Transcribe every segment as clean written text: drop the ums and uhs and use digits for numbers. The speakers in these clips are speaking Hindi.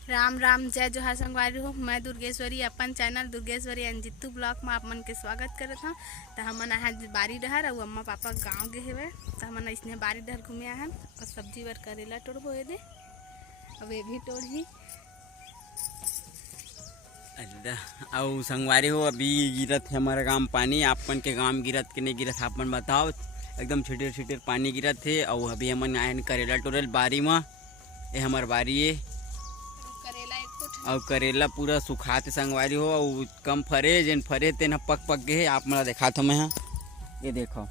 राम राम जय जोहार संगवारी हो। मैं दुर्गेश्वरी अपन channel Durgeshwari and Jittu blog में आप मन के स्वागत करत हूँ। तो हमन आज बारी डहर और अम्मा पापा गाँव गए हुए तो हमन इसने बारी डहर घूमे आहन और सब्जी बर करेला तोड़बो दे अब ये भी तोड़ी और संगवारी हो अभी गिरत है हमारा गांव पानी। आपन के गांव गिरत कि नहीं गिरत आपन बताओ। एकदम छिटेर छिटेर पानी गिरत है और अभी हमन आए करेला टोरेल बारी में। ये हमार बारी है और करेला पूरा सुखाते संगवारी हो और कम फरे जेन फरे तेन पक पक गए। आप मला देखा था मैं ये देखो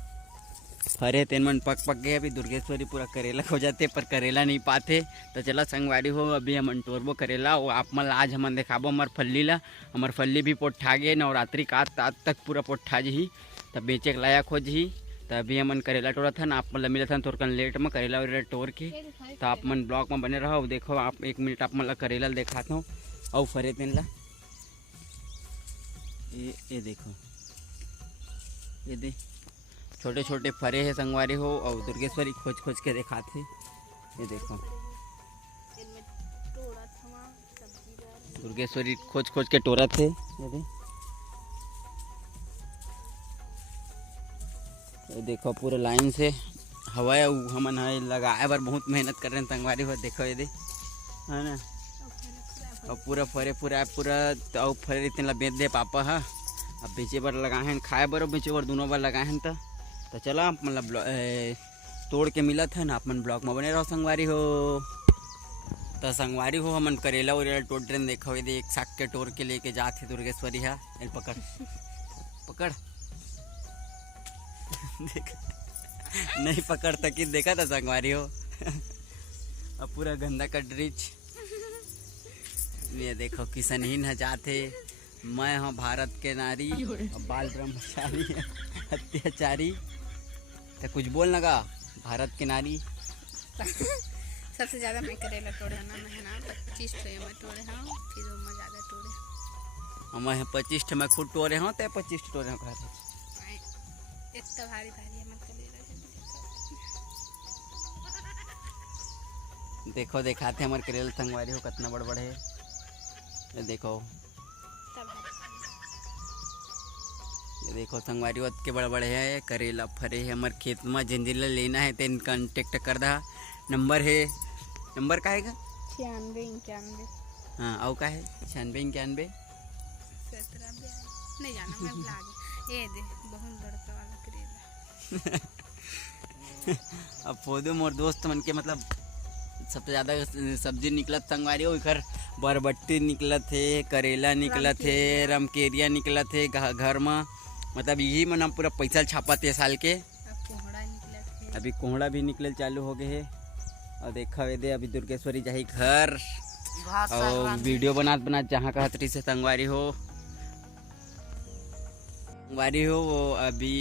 फरे तेन मन पक पक गए। अभी दुर्गेश्वरी पूरा करेला हो जाते पर करेला नहीं पाते। तो चला संगवारी हो अभी हमन टोरबो करेला और आप मन आज हमन दिखाबो हमार फल्ली ला। हमार फल्ली भी पोठा गे नवरात्रि का आज तक पूरा पोठा जी तब बेचे के लायक हो जी। तो अभी हमन करेला टोरा था आप मन मिला था थोड़ा लेट में करेला वरेला टोर के। तो आप मन ब्लॉग में बने रहो। देखो आप 1 मिनट आप मन करेला दिखाता हूँ और फरे तेन ला ये देखो ये दे छोटे छोटे फरे है संगवारी हो और दुर्गेश्वरी खोज खोज के दिखाते। ये देखो दुर्गेश्वरी खोज खोज के टोरा थे। ये देखो पूरा लाइन से हवा हमन लगाए बर बहुत मेहनत कर रहे हैं संगवारी हो। देखो ये दे है ना और पूरा फरे पूरा और फरे इतने बेच दे पापा हा। अब बेचे बर लगाए हैं खाए बर और बेचे बर दोनों बार लगाए हैं। तो चला मतलब तोड़ के मिला था ना आप मन ब्लॉग में बने रहो संगवारी हो। तो संगवारी हो हमन करेला वरेला टोड़ ट्रेन देखो ये एक साग के टोर के लेके जाते दुर्गेश्वरी है। पकड़ पकड़ देख नहीं पकड़ तक देखा था संगवारी हो। अब पूरा गंदा का ड्रिच ये देखो किसनहीन है जाते। मैं हूँ भारत के नारी और बाल ब्रह्मचारी अत्याचारी। तो कुछ बोल लगा भारत के नारी। सबसे ज़्यादा मैं करेला तोड़े ना मैं ना 25 मैं तोड़े हाँ फिर मैं ज़्यादा तोड़े मैं 25 मैं खुद टोरे हूँ तो 25 टोरे हूँ। इतना भारी भारी है मत करेला देखो दिखाते हमारे करेला संगवारी हो कितना बड़ बड़े है। ये देखो ये देखो संगवारी वत के बड़े बड़े है करेला फरे है हमारे खेत में। जिंजिला लेना है तेन कांटेक्ट कर दा। नंबर है नंबर का है 96 हाँ और का है 96 नहीं जाना मैं भुला गई। ये दे बहुत बड़का वाला करेला। अब फोदो मोर दोस्त मन के मतलब सबसे ज़्यादा सब्जी निकलत संगवारी हो। इधर बरबट्टी निकलत है करेला निकलत है रमकेरिया निकलत है घर में। मतलब यही मन हम पूरा पैसा छापते साल के। अभी कोहड़ा भी निकले चालू हो गए है। और देखा वे दे अभी दुर्गेश्वरी जाही घर और वीडियो बनात जहाँ का हतरी से संगवारी हो वो अभी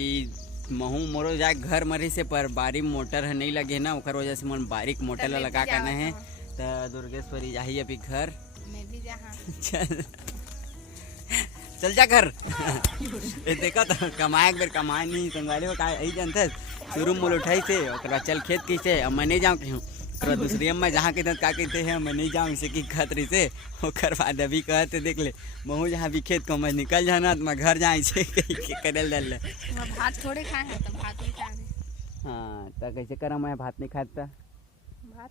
महू मोरो जाए घर मरी से पर बारी मोटर है नहीं लगे ना उकर वजह से मन बारीक मोटर ला लगा करना है। तो दुर्गेश्वरी जाही अभी घर चल चल जा घर। देखा तो कमाए बेर कमाए नहीं संगवारी हो का जानते शुरू में उठाई से चल खेत कैसे अब मैं नहीं जाऊँ कहीं दूसरी अम्मा जहाँ कहते का कहते हैं मैं नहीं जाऊँ इसे की खतरी से ओकर बाद अभी कहते देख ले महू जहाँ भी खेत को मैं निकल जाना तो मैं घर जाए से करेल डाल भात थोड़े खाए हैं तो भात नहीं खाए। हाँ तो कैसे करा मैं भात नहीं खाता भात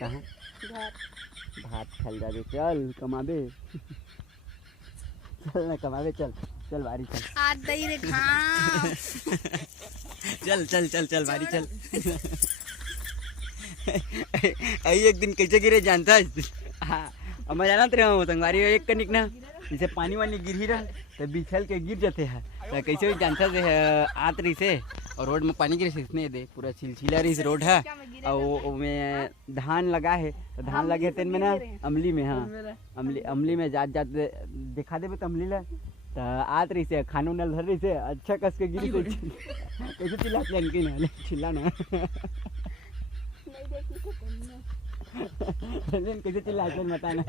कहाँ भात खा जाबे चल कमाबे चल ना कमाबे चल चल बारी चल आज दई रे घाम चल चल चल चल बारी चल। आई एक दिन कैसे गिरे जानता है हाँ मैं जाना रहा संगवारी एक कनिक ना जैसे पानी वानी गिर ही रहा तो बिछल के गिर जाते हैं। तो कैसे भी जानता है आत रही से और रोड में पानी गिरे से दे पूरा छिलछिला रही से रोड है और में धान लगा है। तो धान लगे तेन में ना अमली में हाँ अमली में जात जात दिखा दे तो अमली ला तो आत रही से खानू नल धर रही से अच्छा कस के गिरी से कैसे चिल्ला चिल्ला ना कैसे चिल्ला बताना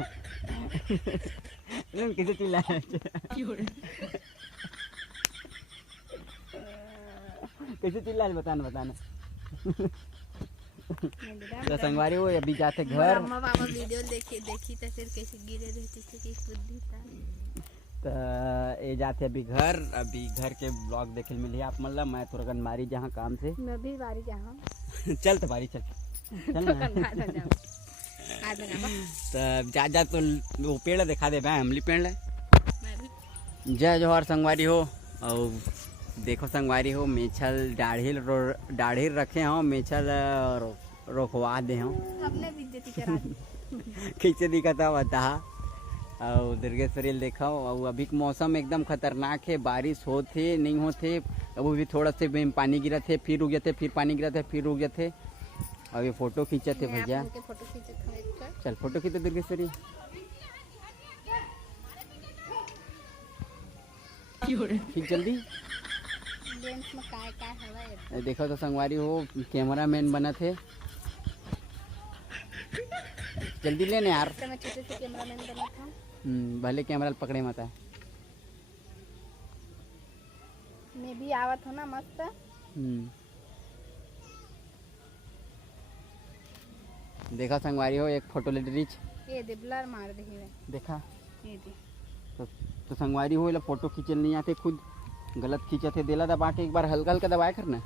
कैसे चिल्ला कैसे चिल्ला बताना तो संगवारी हो अभी जाते घर। अम्मा पापा वीडियो देखी तो फिर कैसे गिरे रहती थी कि बुद्धि था। तो ये जाते अभी घर के ब्लॉग देखे मिली आप मतलब मैं थोड़ा गनमारी जहाँ काम से मैं भी बारी जहाँ चल तो बारी चल तो जा तो वो पेड़ दिखा दे भाई हमली पेड़ ले। जय जोहर संगवारी हो। और देखो संगवारी हो मेछल दाढ़ी रखे हो मेछल रोकवा दे हो कैसे दिखा था बता। और दुर्गेश्वरी देखो और अभी के मौसम एकदम खतरनाक है बारिश होते नहीं होते। अब भी थोड़ा से पानी गिरा थे फिर रुक जाते फिर पानी गिरा थे फिर रुक जाते। अब ये फोटो खींचे थे भैया चल फोटो खींचे दुर्गेश्वरी ठीक जल्दी। देखो तो संगवारी हो कैमरा मैन बना थे जल्दी लेने यार। मैं छोटे से कैमरा मैन बना था। भले कैमरा पकड़े मत है। मैं भी आवत हो ना मस्त। देखा संगवारी हो एक फोटो ले रिच ये दे ब्लर मार दे देखा ये दे। तो संगवारी हो फोटो खींचल नहीं आते खुद गलत खींचा थे देला दबा के एक बार हल्का हल्का दबाया करना।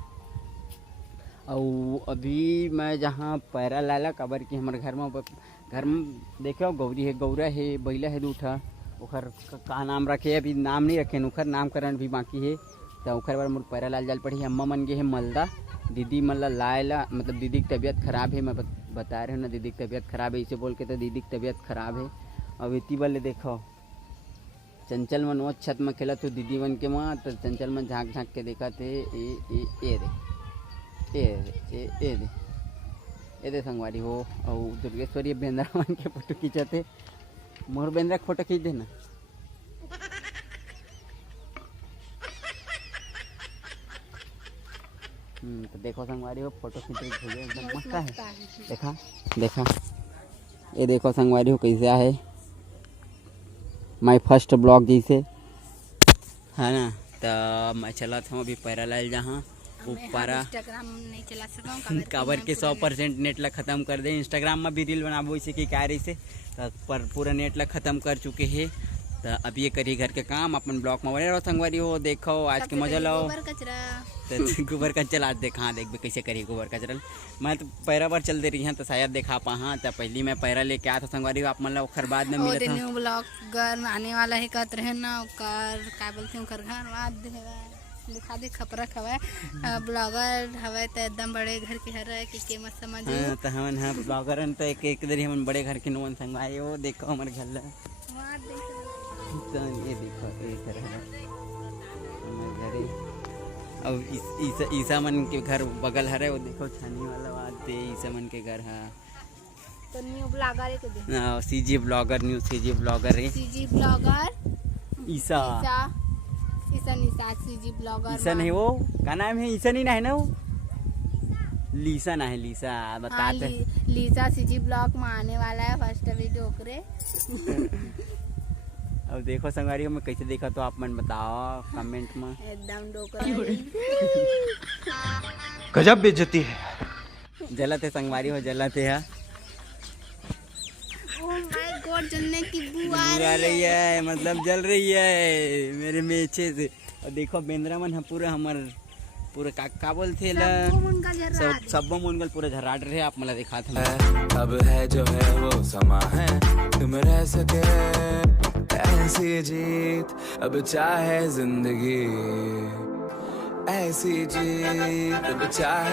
और अभी मैं जहाँ पैरा लाला कबर की हमारे घर में देखो गौरी है गौरा है बैला है दूठा ओखर का नाम रखे अभी नाम नहीं रखे ओखर नामकरण भी बाकी है। तो ओखर बार मोर पैरा लाल जाल पड़ी अम्मा मन गे है मलदा दीदी मतलब लायला मतलब दीदी की तबीयत खराब है। मैं बता रहे हो ना दीदी की तबीयत खराब है इसे बोल के तो दीदी की तबीयत खराब है। अब इतनी वाले देखो चंचल मन वो छत में खेला तो दीदी बन के माँ तो चंचल मन झाँक झाँक के देखा थे ए दे संगवारी हो। और दुर्गेश्वरी बेंद्रा मन के फोटो खींचा थे मोर बेंद्रा फोटो खींच देना। तो देखो संगवारी हो फोटो खींच भैया एकदम मस्त है। देखा ये देखो संगवारी हो कैसे है माई फर्स्ट ब्लॉग जैसे है ना। तो मैं चला था अभी पैरालाल जहाँ ऊपर इंस्टाग्राम नहीं चला सकूं काबर के 100% नेट ला ख़त्म कर दे। इंस्टाग्राम में भी रील बनाबो इसे की क्या रही से तो पर पूरा नेट ला ख़त्म कर चुके हैं। तो अब ये करी घर के काम अपन ब्लॉग में बने रहो संगवारी हो। देखो आज के मजा लो तो गोबर कचरा आज देखा देख कैसे करी गोबर कचरा। मैं तो पैरा बार चल दे रही हैं तो शायद देखा पा तो पहली मैं पैरा लेके आया था संगवारी आप मतलब ओखर बाद में मिला था ब्लॉगर आने वाला है कहते रहे ना ओकर का बोलते ओकर घर बाद दिखा दे खपरा खवा ब्लॉगर हवे तो एकदम बड़े घर के हर कि के मत समझ तो हमन हां ब्लॉगर तो एक दरी हमन बड़े घर के नोन संगवाई हो। देखो हमर घर ला तो ये देखो एक घर है हमर घरे। और ईसा मन के घर बगल हरे वो देखो छानी वाला बात ईसा मन के घर है। तो न्यू ब्लॉगर है के दे CG blogger new CG blogger है सीजी ब्लॉगर ईसा निशा सीजी ब्लॉगर ईसा नहीं वो क्या नाम है ईसा नहीं ना है ना वो लीसा ना है लीसा बताते लीसा सीजी ब्लॉग में आने वाला है फर्स्ट वीडियो करे। अब देखो संगवारी हो मैं कैसे देखा तो आप मन बताओ कमेंट में एकदम डोकर गजब बेइज्जती है। जलत है संगवारी हो जलत है। ओह माय गॉड जलने की बू आ रही है मतलब जल रही है मेरे मेछे से। और देखो बेंद्रा मन पूरा हमर पूरा का बोलते सब मुनगल पूरा झराट रहे आप मला दिखा था। अब है जो है वो समा है तुम रह सके ऐसी जीत अब चाहे जिंदगी ऐसी जीत अब चाहे